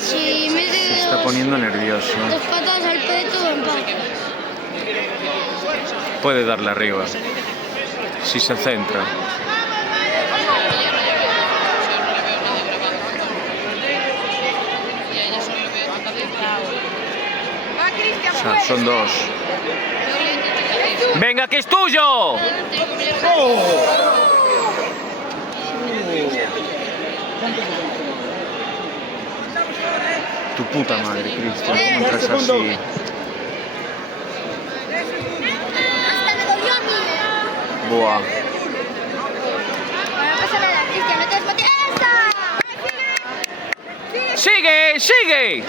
Si mete Se está poniendo nervioso. dos patadas al pecho, empate. Puede darle arriba. Si se centra. O sea, son dos. ¡Venga, que es tuyo! Tu puta madre, Cristian, ¿cómo entras así? Hasta me dolió a mí. Buah. No pasa nada, Cristian, no te desmotes. ¡Esa! ¡Sigue! ¡Sigue!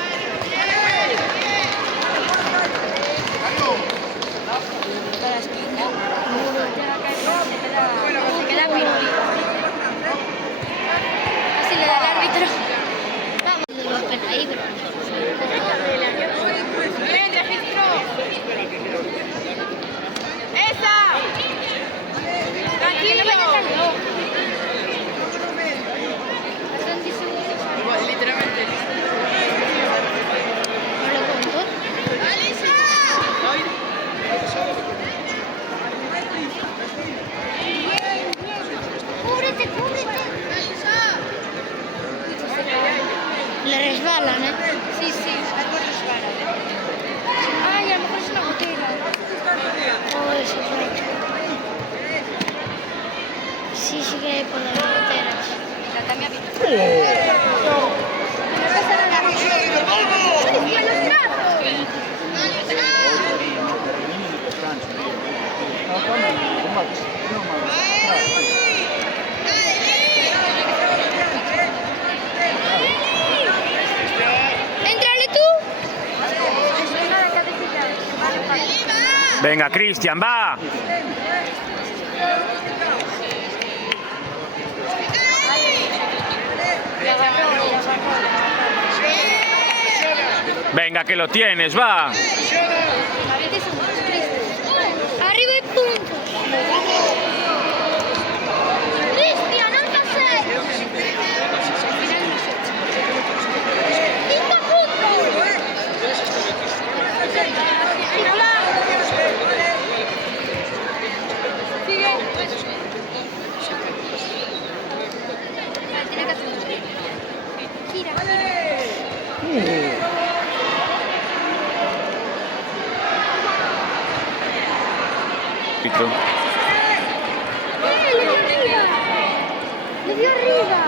Casi le da al árbitro. Vamos, le va a pegar ahí, pero... ¡Bien, registro! ¡Esa! ¡Tranquilo! Literalmente. ¿No lo cuento? ¡Cúbrete, cúbrete! Le resbalan, ¿eh? Sí, algo resbala. Ay, a lo mejor es una botella. O eso, por ahí. Sí que por las botellas. La cambia bien. No pasa nada. ¡Cristian, los brazos! ¡Entrale tú! Venga, Cristian, va. Venga, que lo tienes, va. Arriba y puntos. Cristian, anda a ser. 5 puntos. Sigue. Tiene que hacer. Gira. Le dio arriba.